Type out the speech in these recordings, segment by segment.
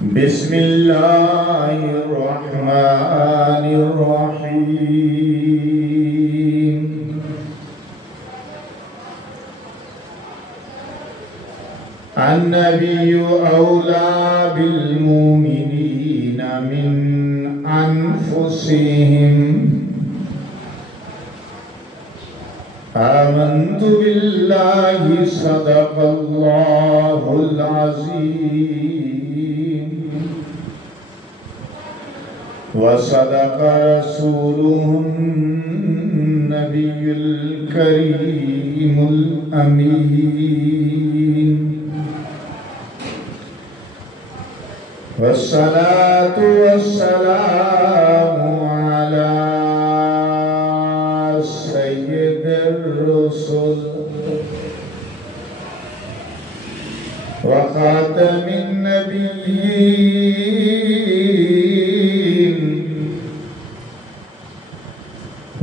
بسم الله الرحمن الرحيم النبي أولى بالمؤمنين من أنفسهم آمنت بالله صدق الله العظيم وصدق رسوله النبي الكريم الأمين والصلاة والسلام على سيد الرسل وخاتم النبيين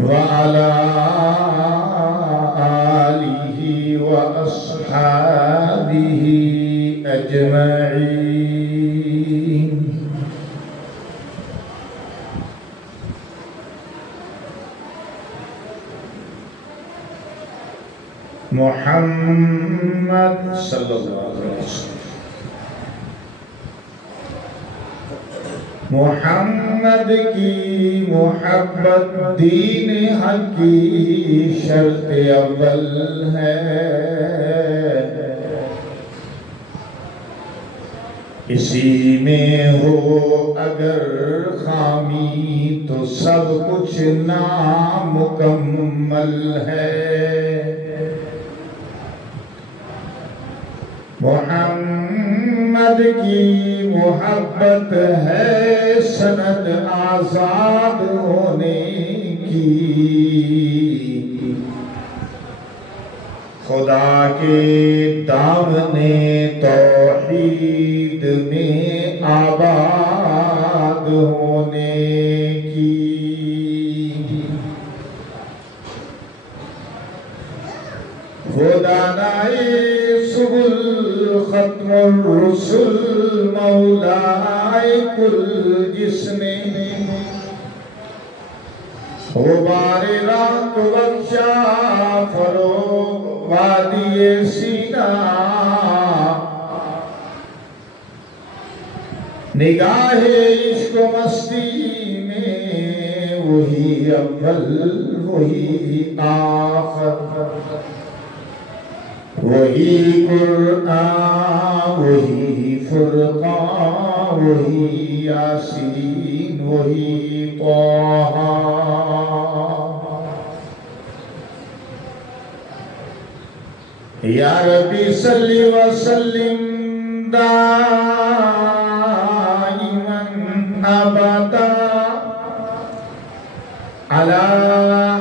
وعلى آله وأصحابه أجمعين. محمد صلی اللہ علیہ وسلم محمد کی محبت دین حق کی شرط اول ہے. اسی میں ہو اگر خامی تو سب کچھ نامکمل ہے. محمد کی محبت ہے سند آزاد ہونے کی. خدا کے دامن توحید میں آباد ہونے کی. خدانائے سبل ختم الرسل مولائے کل جس نے غبار رات بخشا فروغ وادی سینا. نگاہ عشق و مستی میں وہی اول وہی آخر وہی قرآن وہی فرقان وہی یاسین وہی طہ. یا ربی صلی وسلم دائما ابدا علی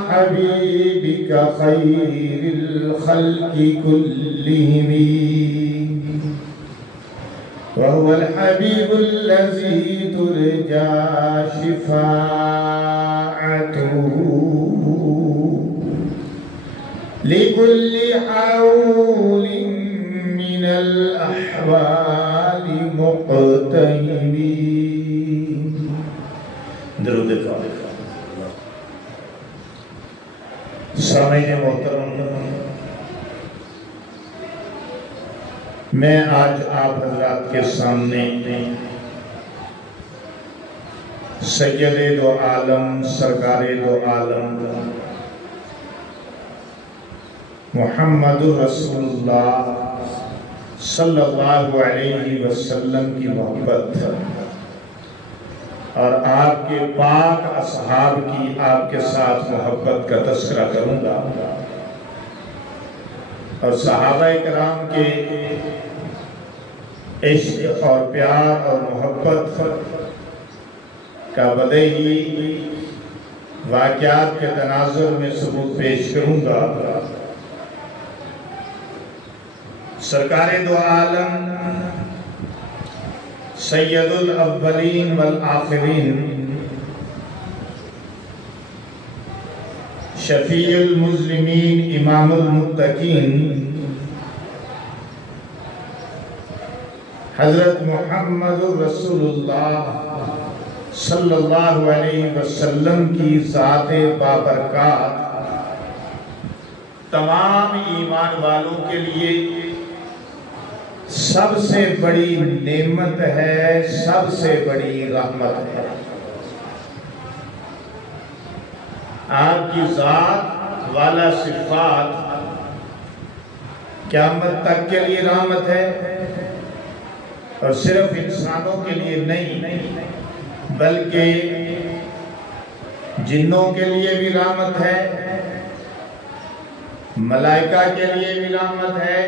حبیبک خیر الخلق كلهم وهو الحبيب الذي ترجى شفاعته لكل حول من الأحوال مقتهمين. درود پاک. سامعین محترم، میں آج آپ حضرات کے سامنے سید دو عالم سرکار دو عالم محمد رسول اللہ صلی اللہ علیہ وسلم کی محبت اور آپ کے پاک اصحاب کی آپ کے ساتھ محبت کا تذکرہ کروں گا اور صحابہ کرام کے عشق اور پیار اور محبت کا بدیہی واقعات کے تناظر میں ثبوت پیش کروں گا. سرکار دو عالم سید الاولین والآخرین شفیع المظلمین امام المتقین حضرت محمد رسول اللہ صلی اللہ علیہ وسلم کی ذات بابرکات تمام ایمان والوں کے لیے سب سے بڑی نعمت ہے، سب سے بڑی رحمت ہے۔ آپ کی ذات والا صفات قیامت تک کے لیے رحمت ہے، اور صرف انسانوں کے لیے نہیں بلکہ جنوں کے لیے بھی رحمت ہے، ملائکہ کے لیے بھی رحمت ہے،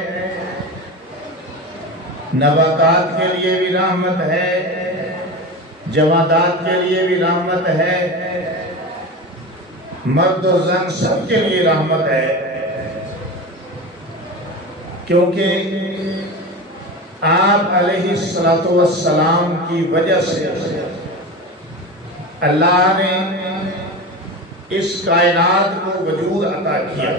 نباتات کے لیے بھی رحمت ہے، جمادات کے لیے بھی رحمت ہے، مرد و زن سب کے لیے رحمت ہے، کیونکہ آپ علیہ السلام کی وجہ سے اللہ نے اس کائنات کو وجود عطا کیا۔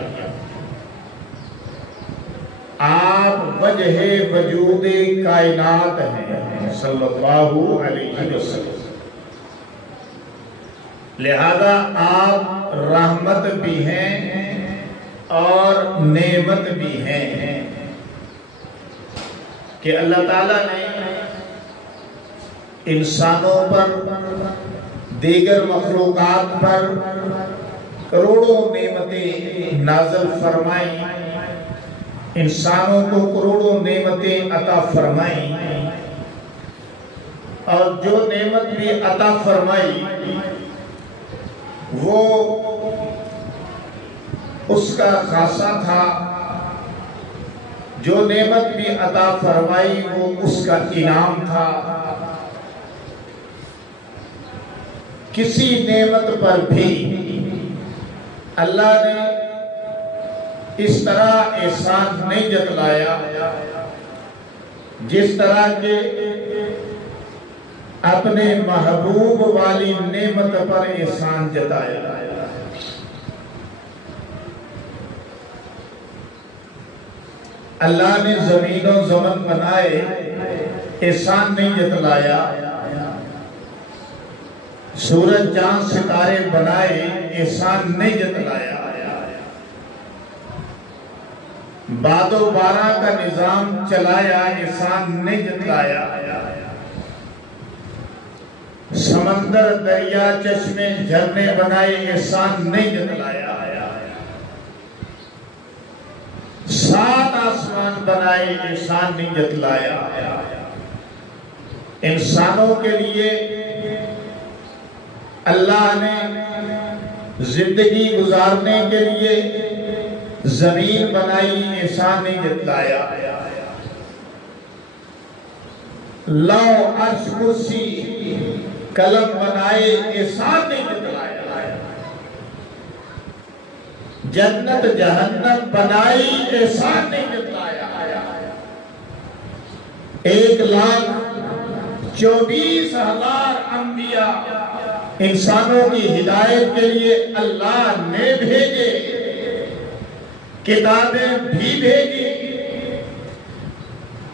آپ وجہ وجود کائنات ہیں صلی اللہ علیہ وسلم، لہذا آپ رحمت بھی ہیں اور نعمت بھی ہیں کہ اللہ تعالیٰ نے انسانوں پر دیگر مخلوقات پر کروڑوں نعمتیں نازل فرمائیں، انسانوں کو کروڑوں نعمتیں عطا فرمائیں، اور جو نعمت بھی عطا فرمائی وہ اس کا خاصہ تھا، جو نعمت بھی عطا فرمائی وہ اس کا انعام تھا۔ کسی نعمت پر بھی اللہ نے اس طرح احسان نہیں جتلایا جس طرح کہ اپنے محبوب والی نعمت پر احسان جتایا۔ اللہ نے زمین و زمن بنائے، احسان نہیں جتلایا، سورج چاند ستارے بنائے، احسان نہیں جتلایا، باد و بارہ کا نظام چلایا، احسان نہیں جتلایا، سمندر دریا چشمے جھرنے بنائے، احسان نہیں جتلایا، 7 آسمان بنائے، احسان نہیں جتلایا۔ انسانوں کے لیے اللہ نے زندگی گزارنے کے لیے زمین بنائی، احسان نہیں جتلایا، لوح عرش کرسی قلم بنائے، احسان نہیں جتلایا، جنت جہنم بنائی، احسان نہیں جتلایا، 1,24,000 انبیاء انسانوں کی ہدایت کے لیے اللہ نے بھیجے، کتابیں بھی بھیجی،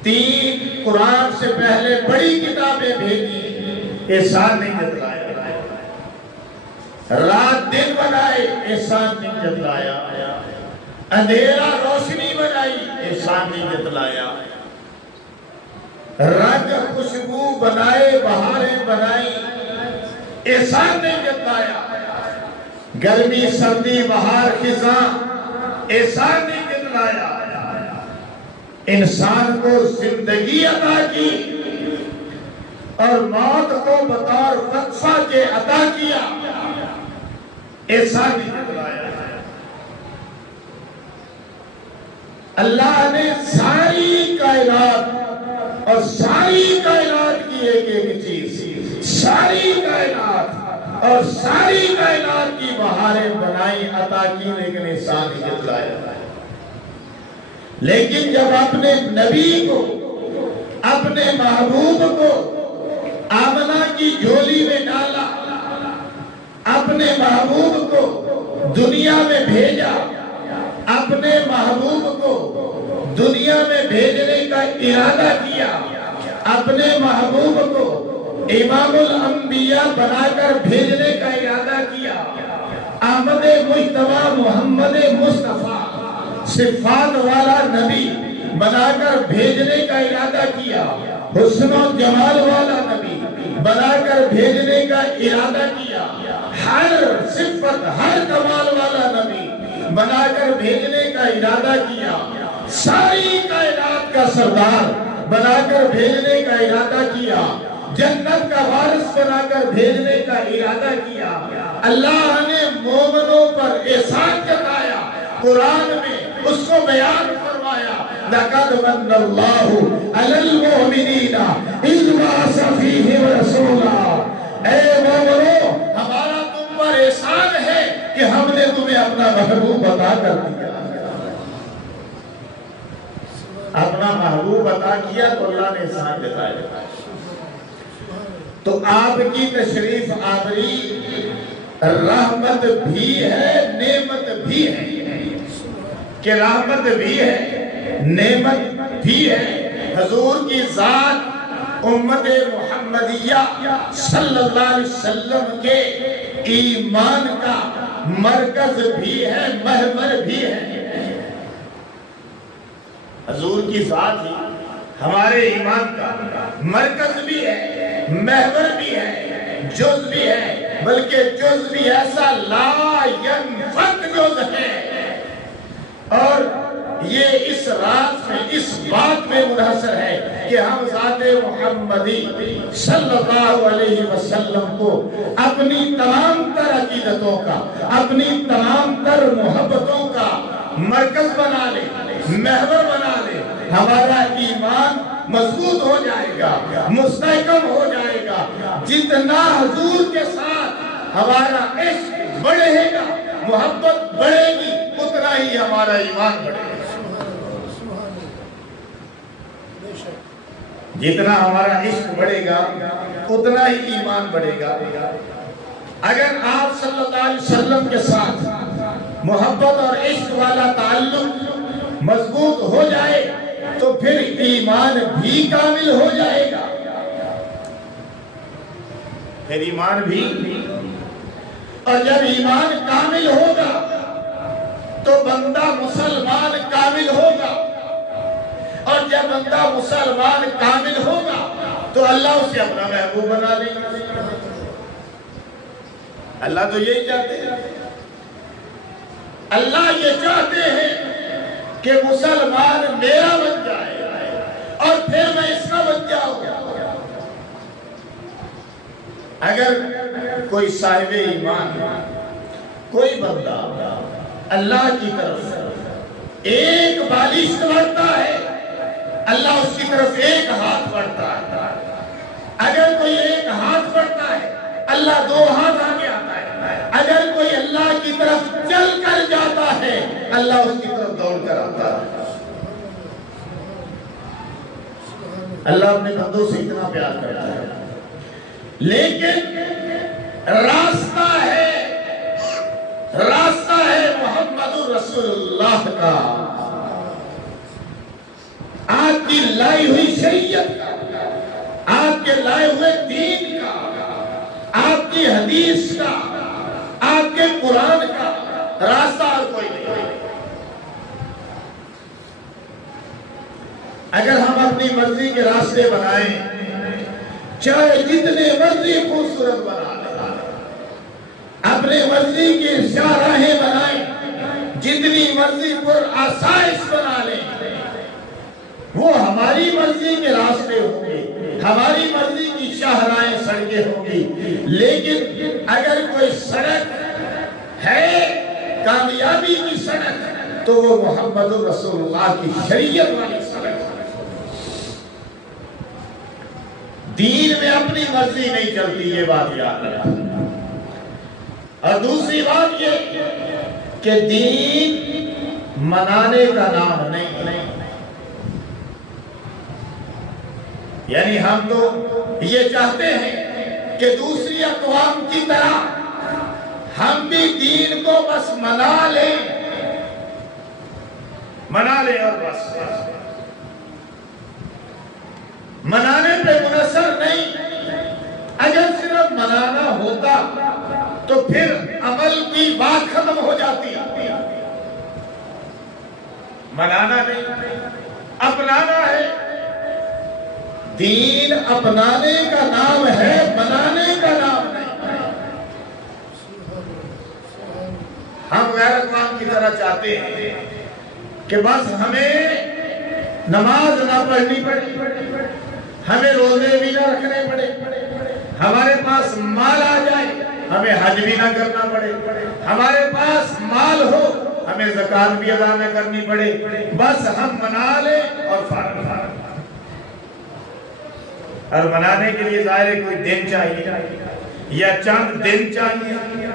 3 قرآن سے پہلے بڑی کتابیں بھیجی، احسان نہیں جتلایا، رات دن بنائے، احسان نہیں جتلایا، اندھیرا روشنی بنائی، احسان نہیں جتلایا، رنگ خوشبو بنائے، بہاریں بنائی، احسان نہیں جتلایا، گرمی سردی بہار خزاں، احسان نہیں جتلایا، انسان کو زندگی عطا کی اور موت کو بطور وقفہ کے عطا کیا، احسان نہیں جتلایا۔ اللہ نے ساری کائنات اور ساری کائنات کی ایک چیز، ساری کائنات اور ساری کائنات کی بہاریں بنائی، عطا کی، لیکن احسان نہیں جتلایا۔ لیکن جب اپنے نبی کو، اپنے محبوب کو آمنہ کی جھولی میں ڈالا، اپنے محبوب کو دنیا میں بھیجا، اپنے محبوب کو دنیا میں بھیجنے کا ارادہ کیا، اپنے محبوب کو امام الانبیاء بنا کر بھیجنے کا ارادہ کیا، احمد مجتبی محمد مصطفیٰ صفات والا نبی بنا کر بھیجنے کا ارادہ کیا، حسن و جمال والا نبی بنا کر بھیجنے کا ارادہ کیا، ہر صفت ہر کمال والا نبی بنا کر بھیجنے کا ارادہ کیا، ساری کائنات کا سردار بنا کر بھیجنے کا ارادہ کیا، جنت کا وارث بنا کر بھیجنے کا ارادہ کیا۔ اللہ نے مومنوں پر احسان جتایا، قرآن میں اس کو بیان فرمایا، لَقَدْ مَنَّ اللَّهُ عَلَى الْمُؤْمِنِينَ إِذْ بَعَثَ فِيهِمْ رَسُولًا۔ اے مومنو، ہمارا تم پر احسان ہے کہ ہم نے تمہیں اپنا محبوب عطا کر دیا۔ اپنا محبوب عطا کیا تو اللہ نے احسان جتایا۔ تو آپ کی تشریف آوری رحمت بھی ہے، نعمت بھی ہے، کہ رحمت بھی ہے، نعمت بھی ہے۔ حضور کی ذات امت محمدیہ صلی اللہ علیہ وسلم کے ایمان کا مرکز بھی ہے، محور بھی ہے۔ حضور کی ذات ہی ہمارے ایمان کا مرکز بھی ہے، محور بھی ہے، جز بھی ہے، بلکہ جز بھی ایسا لا ینفک جز ہے، اور یہ اس راز میں، اس بات میں منحصر ہے کہ ہم ذات محمدی صلی اللہ علیہ وسلم کو اپنی تمام تر عقیدتوں کا، اپنی تمام تر محبتوں کا مرکز بنا لے، محور بنا لے، ہمارا ایمان مضبوط ہو جائے گا، مستحکم ہو جائے گا۔ جتنا حضور کے ساتھ ہمارا عشق بڑھے گا، محبت بڑھے گی، اتنا ہی ہمارا ایمان بڑھے گا۔ جتنا ہمارا عشق بڑھے گا اتنا ہی ایمان بڑھے گا۔ اگر آپ صلی اللہ علیہ وسلم کے ساتھ محبت اور عشق والا تعلق مضبوط ہو جائے تو پھر ایمان بھی کامل ہو جائے گا، پھر ایمان بھی، اور جب ایمان کامل ہوگا تو بندہ مسلمان کامل ہوگا، اور جب بندہ مسلمان کامل ہوگا تو اللہ اسے اپنا محبوب بنا لے گا۔ اللہ تو یہی چاہتے ہیں، اللہ یہ چاہتے ہیں کہ مسلمان میرا بن جائے اور پھر میں اس کا بن جاؤں۔ اگر کوئی صاحب ایمان، کوئی بندہ اللہ کی طرف ایک بالش بڑھتا ہے، اللہ اس کی طرف ایک ہاتھ بڑھتا ہے۔ اگر کوئی ایک ہاتھ بڑھتا ہے، اللہ دو ہاتھ آگے آتا ہے۔ اگر کوئی اللہ کی طرف چل کر جاتا ہے، اللہ اس کی طرف دوڑ کر آتا ہے۔ اللہ اپنے بندوں سے اتنا پیار کرتا ہے، لیکن راستہ ہے محمد رسول اللہ کا، آپ کی لائی ہوئی شریعت کا، آپ کے لائے ہوئے دین کا، آپ کی حدیث کا، آپ کے قرآن کا راستہ اور کوئی نہیں۔ اگر ہم اپنی مرضی کے راستے بنائیں، چاہے جتنے مرضی خوبصورت بنا لیں، اپنے مرضی کی شاہراہیں بنائیں، جتنی مرضی پر آسائش بنا لیں، وہ ہماری مرضی کے راستے ہوں گے، ہماری مرضی کی شاہراہیں سڑکیں ہوں گی۔ لیکن اگر کوئی سڑک ہے کامیابی کی سڑک تو وہ محمد رسول اللہ کی شریعت والی سڑک ہے۔ دین میں اپنی مرضی نہیں چلتی، یہ بات یاد رکھنا۔ اور دوسری بات یہ کہ دین منانے کا نام نہیں، یعنی ہم تو یہ چاہتے ہیں کہ دوسری اقوام کی طرح ہم بھی دین کو بس منا لیں اور بس۔ منانے پہ منحصر نہیں. اگر صرف منانا ہوتا تو پھر عمل کی بات ختم ہو جاتی. منانا نہیں، اپنانا ہے. دین اپنانے کا نام ہے، منانے کا نام نہیں. ہم غیر اقوام کی طرح چاہتے ہیں کہ بس ہمیں نماز نہ پڑھنی پڑے، ہمیں روزے بھی نہ رکھنے پڑے، ہمارے پاس مال آ جائے ہمیں حج بھی نہ کرنا پڑے، ہمارے پاس مال ہو ہمیں زکوٰۃ بھی ادا نہ کرنی پڑے، بس ہم منا لیں اور فارغ. اور منانے کے لیے ظاہر ہے کوئی دن چاہیے یا چند دن چاہیے.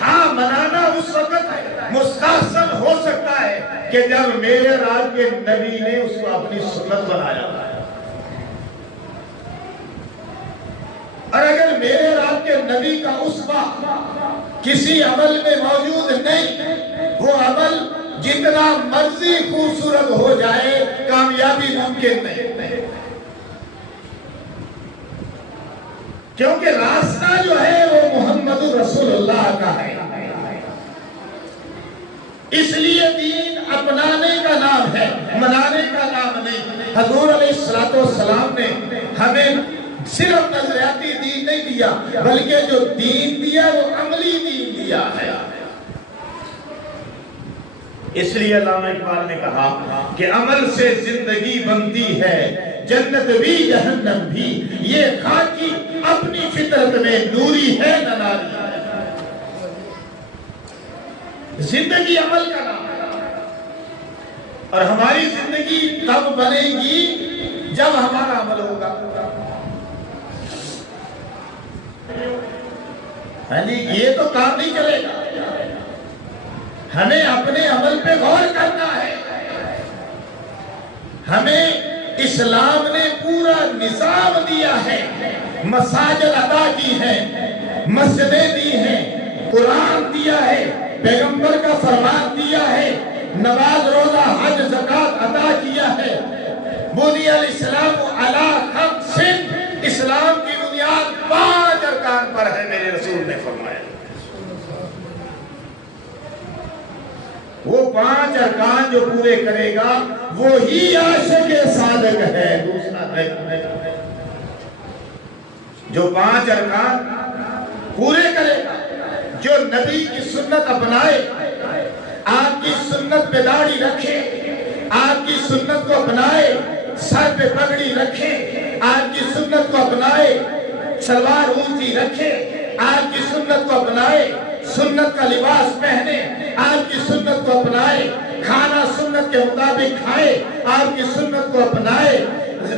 ہاں منانا اس وقت مستحسن ہو سکتا ہے کہ جب میرے راج کے نبی نے اس کو اپنی سنت بنایا. اور اگر میرے راج کے نبی کا اسوہ کسی عمل میں موجود نہیں، وہ عمل جتنا مرضی خوبصورت ہو جائے کامیابی ممکن نہیں. کیونکہ راستہ جو ہے وہ محمد رسول اللہ کا ہے. اس لیے دین اپنانے کا نام ہے، منانے کا نام نہیں. حضور علیہ السلام نے ہمیں صرف نظریاتی دین نہیں دیا، بلکہ جو دین دیا وہ عملی دین دیا ہے. اس لیے علامہ اقبال نے کہا کہ عمل سے زندگی بنتی ہے، جنت بھی جہنم بھی، یہ خاکی اپنی فطرت میں نوری ہے نہ ناری. زندگی عمل کا نام ہے، اور ہماری زندگی تب بنے گی جب ہمارا عمل ہوگا. ہاں جی، یہ تو کام نہیں چلے گا. ہمیں اپنے عمل پہ غور کرنا ہے. ہمیں اسلام نے پورا نظام دیا ہے، مساجد عطا کی ہیں، مسجدیں دی ہیں، قرآن دیا ہے، پیغمبر کا فرمان دیا ہے، نماز روزہ حج زکوٰۃ عطا کیا ہے. بنی الاسلام علی خمس، اسلام کی بنیاد 5 ارکان پر ہے، میرے رسول نے فرمایا. وہ 5 ارکان جو پورے کرے گا وہی عاشق صادق ہے. دوسرا نہیں. جو 5 ارکان پورے کرے گا، جو نبی کی سنت اپنائے، آپ کی سنت پہ داڑھی رکھے، آپ کی سنت کو اپنائے، سر پہ پگڑی رکھے، آپ کی سنت کو اپنائے، شلوار اونچی رکھے، آپ کی سنت کو اپنائے، سنت کا لباس پہنے، آپ کی سنت کو اپنائے، کھانا سنت کے مطابق کھائے، آپ کی سنت کو اپنائے،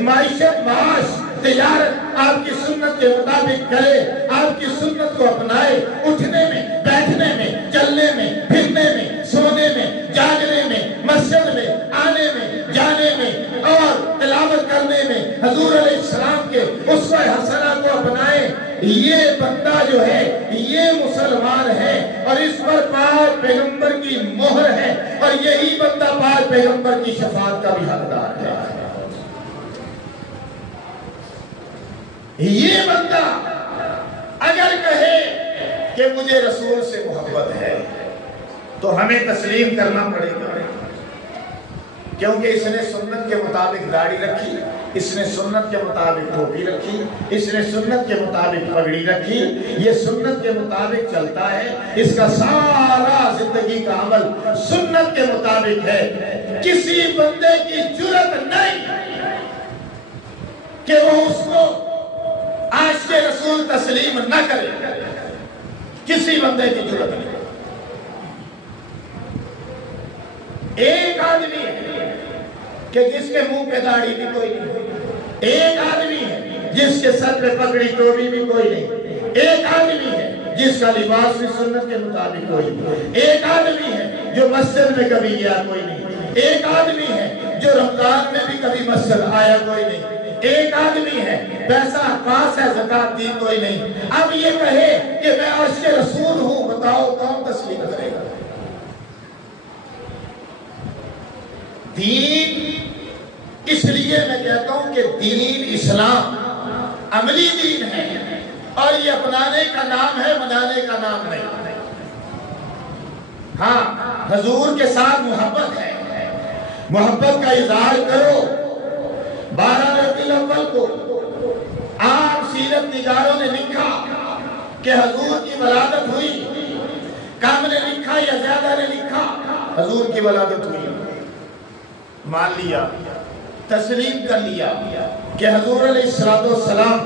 معیشت معاش تجارت آپ کی سنت کے مطابق کرے، آپ کی سنت کو اپنائے. اٹھنے میں، بیٹھنے میں، چلنے میں، پھرنے میں، سونے میں، جاگنے میں، مسجد میں، آنے میں، جانے میں اور تلاوت کرنے میں حضور علیہ السلام کے اسوہ حسنہ کو اپنائے. یہ بندہ جو ہے یہ مسلمان ہے، اور اس پر پاک پیغمبر کی مہر ہے، اور یہی بندہ پاک پیغمبر کی شفاعت کا بھی حقدار ہے. یہ بندہ اگر کہے کہ مجھے رسول سے محبت ہے تو ہمیں تسلیم کرنا پڑے گا، کیونکہ اس نے سنت کے مطابق داڑھی رکھی، اس نے سنت کے مطابق ٹوپی رکھی، اس نے سنت کے مطابق پگڑی رکھی، یہ سنت کے مطابق چلتا ہے، اس کا سارا زندگی کا عمل سنت کے مطابق ہے. کسی بندے کی جرت نہیں کہ وہ اس کو عاشق رسول تسلیم نہ کرے. کسی بندے کی جرت نہیں. ایک آدمی ہے کہ جس کے منہ پہ داڑھی بھی کوئی نہیں، ایک آدمی ہے جس کے سر پہ پگڑی ٹوپی بھی کوئی نہیں، ایک آدمی ہے جس کا لباس بھی سنت کے مطابق کوئی نہیں، ایک آدمی ہے جو مسجد میں کبھی گیا کوئی نہیں، ایک آدمی ہے جو رمضان میں بھی کبھی مسجد آیا کوئی نہیں، ایک آدمی ہے پیسہ پاس ہے زکوٰۃ دی کوئی نہیں. اب یہ کہے کہ میں عاشق رسول ہوں، بتاؤ کون تسلیم کرے گا؟ دین اس لیے میں کہتا ہوں کہ دین اسلام عملی دین ہے، اور یہ اپنانے کا نام ہے، منانے کا نام نہیں۔ ہاں، حضور کے ساتھ محبت ہے، محبت کا اظہار کرو۔ 12 ربیع الاول کو عام سیرت نگاروں نے لکھا کہ حضور کی ولادت ہوئی، کم نے لکھا یا زیادہ نے لکھا، حضور کی ولادت ہوئی، مان لیا، تسلیم کر لیا کہ حضور علیہ السلام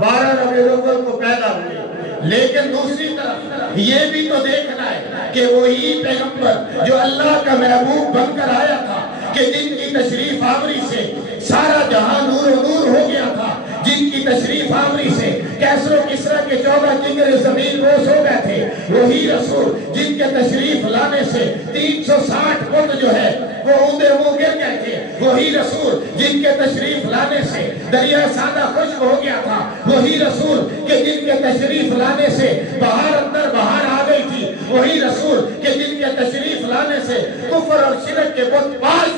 12 ربیع الاول کو پیدا ہوئے۔ لیکن دوسری طرف یہ بھی تو دیکھنا ہے کہ وہی پیغمبر جو اللہ کا محبوب بن کر آیا تھا، کہ جن کی تشریف آوری سے سارا جہاں نور و نور ہو گیا تھا، جن کی تشریف آوری سے کیسر و کسرا کے 14 کنگرے زمین بوس ہو گئے تھے، وہی رسول جن کے تشریف لانے سے 360 بت جو ہے وہ اوندے منہ گر گئے تھے، وہی رسول جن کے تشریف لانے سے دریا سادہ خشک ہو گیا تھا، وہی رسول کہ جن کے تشریف لانے سے بہار اندر بہار آ گئی تھی، وہی رسول کہ جن کے تشریف لانے سے کفر اور شرک کے بت پاش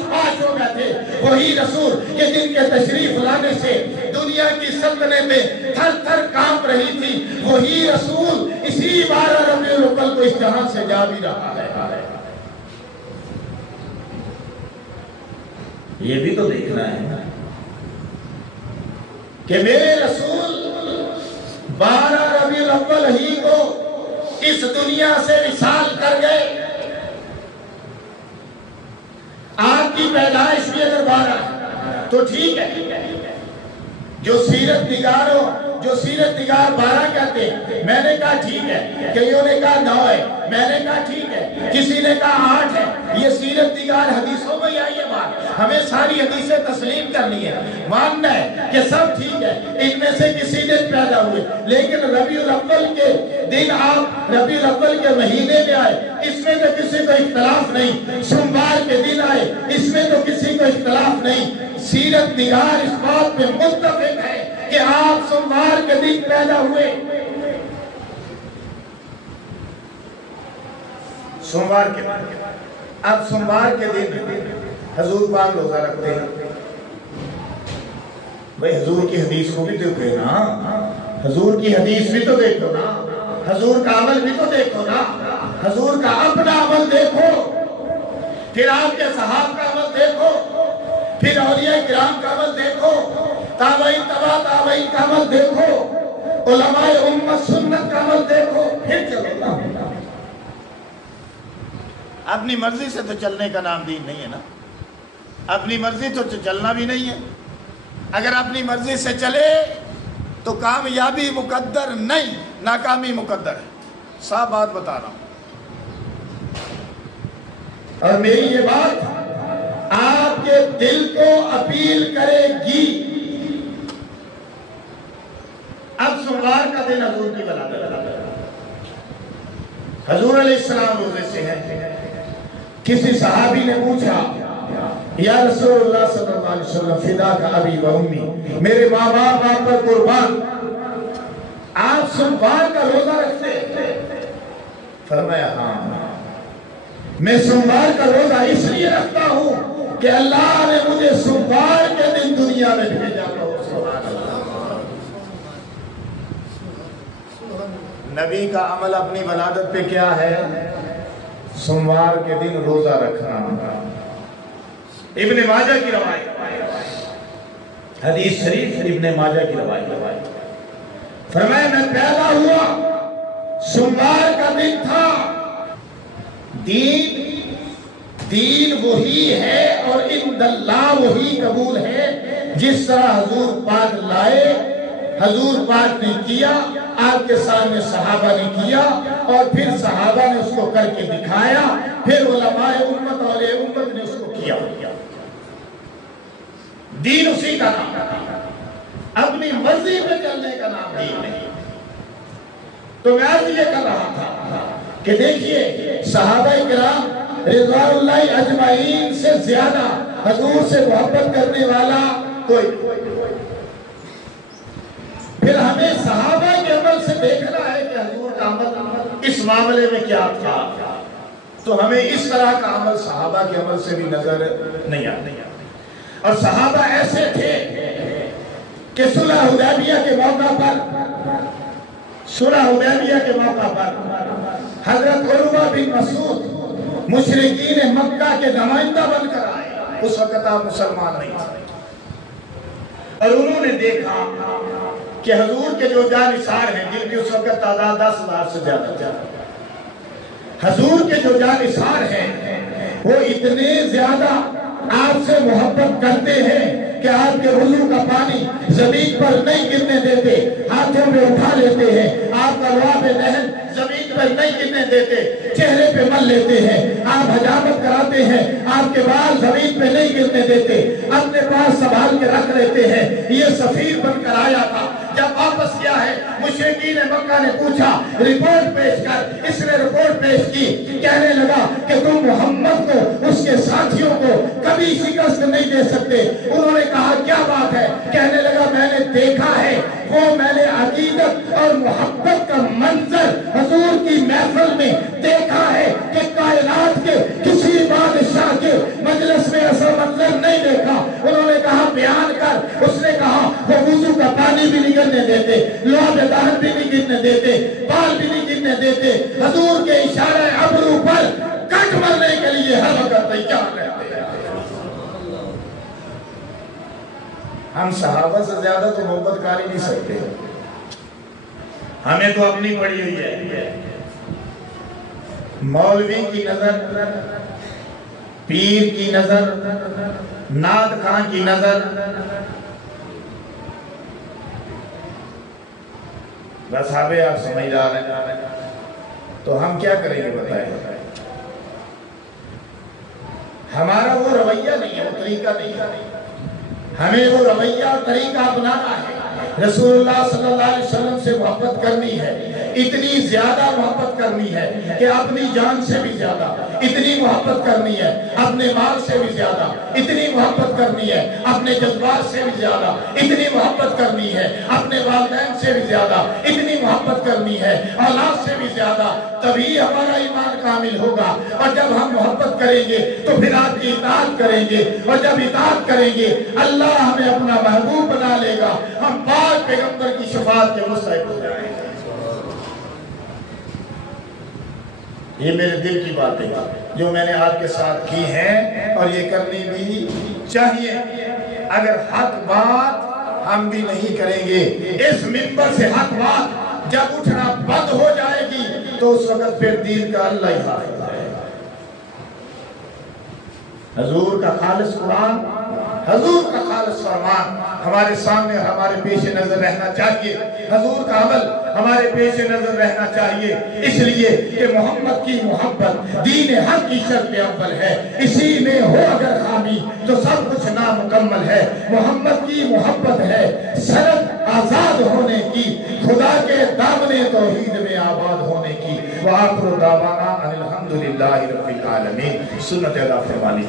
ہو گئے تھے، وہی رسول کہ جن کے تشریف لانے سے دنیا کی سلطنتیں تھر تھر کانپ رہی تھی، وہی رسول اسی 12 ربیع الاول کو اس جہاں سے جا بھی رہا ہے۔ یہ بھی تو دیکھنا ہے کہ میرے رسول 12 ربیع الاول ہی کو اس دنیا سے وصال کر گئے۔ آپ کی پیدائش بھی اگر 12 تو ٹھیک ہے، جو سیرت نگار 12 کہتے ہیں، میں نے کہا ٹھیک ہے، کئیوں نے کہا 9 ہے، میں نے کہا ٹھیک ہے، کسی نے کہا 8 ہے، یہ سیرت نگار حدیثوں میں آئی ہے بات، ہمیں ساری حدیثیں تسلیم کرنی ہے، ماننا ہے کہ سب ٹھیک ہے، ان میں سے کسی دن پیدا ہوئے، لیکن ربیع الاول کے دن آپ ربیع الاول کے مہینے میں آئے، اس میں تو کسی کو اختلاف نہیں، سوموار کے دن آئے، اس میں تو کسی کو اختلاف نہیں، سیرت نگار اس بات میں متفق ہے کہ آپ سوموار کے دن پیدا ہوئے۔ سوموار کے دن، اب سوموار کے دن حضور پاک روزہ رکھتے ہیں، بھئی حضور کی حدیث کو بھی دیکھو نا، حضور کی حدیث بھی تو دیکھو نا، حضور کا عمل بھی تو دیکھو نا، حضور کا اپنا عمل دیکھو، پھر آپ کے صحابہ کا عمل دیکھو، پھر اولیاء کرام کا عمل دیکھو، تابعین تبع تابعین کا عمل دیکھو، علماء امت سنت کا عمل دیکھو، پھر چلو نا۔ اپنی مرضی سے تو چلنے کا نام دین نہیں ہے نا، اپنی مرضی تو چلنا بھی نہیں ہے، اگر اپنی مرضی سے چلے تو کامیابی مقدر نہیں، ناکامی مقدر ہے، صاف بات بتا رہا ہوں۔ اور میری یہ بات آپ کے دل کو اپیل کرے گی۔ اب سوموار کا دن حضور کی ولادت، حضور علیہ السلام روزے سے ہیں، کسی صحابی نے پوچھا یا رسول اللہ صلی اللہ علیہ وسلم فداک ابی و امی، میرے ماں باپ آپ پر قربان، آپ سوموار کا روزہ رکھتے ہیں؟ فرمایا ہاں، میں سوموار کا روزہ اس لیے رکھتا ہوں کہ اللہ نے مجھے سوموار کے دن دنیا میں بھیجا تھا۔ نبی کا عمل اپنی ولادت پہ کیا ہے؟ سوموار کے دن روزہ رکھنا۔ ابن ماجہ کی روایت، حدیث شریف ابن ماجہ کی روایت، فرمایا میں پیدا ہوا سوموار کا دن تھا، دین وہی ہے اور عند اللہ وہی قبول ہے، جس طرح حضور پاک لائے، حضور پاک نے کیا، آپ کے سامنے صحابہ نے کیا، اور پھر صحابہ نے اس کو کر کے دکھایا، پھر علماء امت اور امت نے اس کو کیا۔ دین اسی کا نام، اپنی مرضی پہ چلنے کا نام دین نہیں۔ تو میں آج یہ کر رہا تھا کہ دیکھیے صحابہ کرام رضوان اللہ اجمعین سے زیادہ حضور سے محبت کرنے والا کوئی، پھر ہمیں صحابہ کے عمل سے دیکھنا ہے کہ حضور کا عمل اس معاملے میں کیا تھا، تو ہمیں اس طرح کا عمل صحابہ کے عمل سے بھی نظر نہیں آتا۔ اور صحابہ ایسے تھے کہ صلح حدیبیہ کے موقع پر حضرت عروہ بن مسعود مشرکین مکہ کے نمائندہ بن کر آئے. اس وقت آپ مسلمان نہیں تھے اور انہوں نے دیکھا کہ حضور کے جو جانثار ہیں جن کی اس وقت تعداد 10,000 سے زیادہ تھا، حضور کے جو جانثار ہیں وہ اتنے زیادہ آپ سے محبت کرتے ہیں کہ آپ کے وضو کا پانی زمین پر نہیں گرنے دیتے، ہاتھوں میں اٹھا لیتے ہیں. آپ کا لعاب دہن زمین پر نہیں گرنے دیتے، چہرے پہ مل لیتے ہیں. آپ حجامت کراتے ہیں، آپ کے بال زمین پہ نہیں گرنے دیتے، اپنے پاس سنبھال کے رکھ لیتے ہیں. یہ سفیر بن کر آیا تھا. جب واپس کیا ہے مشرکین مکہ نے پوچھا رپورٹ پیش کر. اس نے رپورٹ پیش کی، کہنے لگا کہ تم محمد کو اس کے ساتھیوں کو کبھی شکست نہیں دے سکتے. انہوں نے کہا کیا بات ہے؟ کہنے لگا میں نے دیکھا ہے، وہ میں نے عقیدت اور محبت کا منظر حضور کی محفل میں دیکھا ہے کہ کائنات کے کسی بادشاہ کے مجلس میں ایسا منظر نہیں دیکھا. انہوں نے کہا بیان کر. اس نے کہا وہ وضو کا پانی بھی نہیں گرنے دیتے، لعاب دہن بھی نہیں گرنے دیتے، بال بھی نہیں گرنے دیتے. حضور کے اشارہ ابرو پر کٹ مرنے کے لیے ہر وقت تیار رہتے ہیں. ہم صحابہ سے زیادہ تو محبت کر ہی نہیں سکتے. ہمیں تو اپنی پڑی ہوئی ہے. مولوی کی نظر، پیر کی نظر، نعت خاں کی نظر، بس آپ سمجھدار ہیں. تو ہم کیا کریں گے بتائیں؟ ہمارا وہ رویہ نہیں ہے، وہ طریقہ نہیں ہے. ہمیں وہ رویہ اور طریقہ اپنانا ہے. رسول اللہ صلی اللہ علیہ وسلم سے محبت کرنی ہے، اتنی زیادہ محبت کرنی ہے کہ اپنی جان سے بھی زیادہ. اتنی محبت کرنی ہے اپنے مال سے بھی زیادہ. اتنی محبت کرنی ہے اپنے جذبات سے بھی زیادہ. اتنی محبت کرنی ہے اپنے والدین سے بھی زیادہ. اتنی محبت کرنی ہے اولاد سے بھی زیادہ. تبھی ہمارا ایمان کامل ہوگا. اور جب ہم محبت کریں گے تو پھر آپ کی اطاعت کریں گے، اور جب اطاعت کریں گے اللہ ہمیں اپنا محبوب بنا لے گا. ہم پاک پیغمبر کی شفاعت کے مستحق ہو جائیں گے. یہ میرے دل کی باتیں جو میں نے آپ کے ساتھ کی ہیں اور یہ کرنی بھی چاہیے. اگر حق بات ہم بھی نہیں کریں گے، اس منبر سے حق بات جب اٹھنا بند ہو جائے گی تو اس وقت پھر دین کا اللہ ہی حافظ ہے. حضور کا خالص قرآن، حضور کا خالص فرمان ہمارے سامنے ہمارے پیش نظر رہنا چاہیے. حضور کا عمل ہمارے پیش نظر رہنا چاہیے، اس لیے کہ محمد کی محبت دین حق کی شرط اول ہے. اسی میں ہو اگر خامی تو سب کچھ نامکمل ہے. محمد کی محبت ہے سرد آزاد ہونے کی، خدا کے دامن توحید میں آباد ہونے کی. وآخر دعوانا ان الحمدللہ رب العالمین. سنت ادا فرمانی.